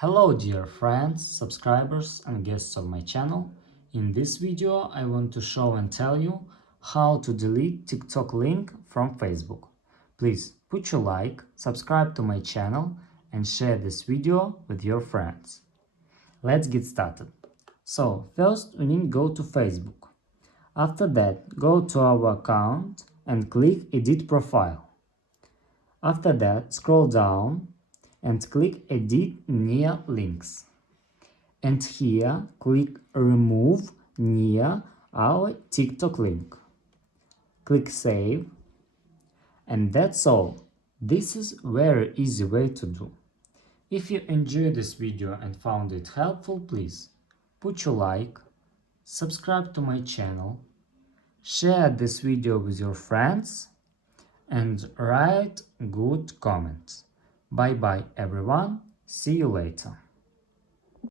Hello dear friends, subscribers and guests of my channel. In this video I want to show and tell you how to delete TikTok link from Facebook. Please put your like, subscribe to my channel and share this video with your friends. Let's get started. So first we need to go to Facebook. After that go to our account and click edit profile. After that scroll down and click edit near links. And here click remove near our TikTok link. Click save. And that's all. This is very easy way to do. If you enjoyed this video and found it helpful, please put your like, subscribe to my channel, share this video with your friends and write good comments. Bye bye everyone, see you later.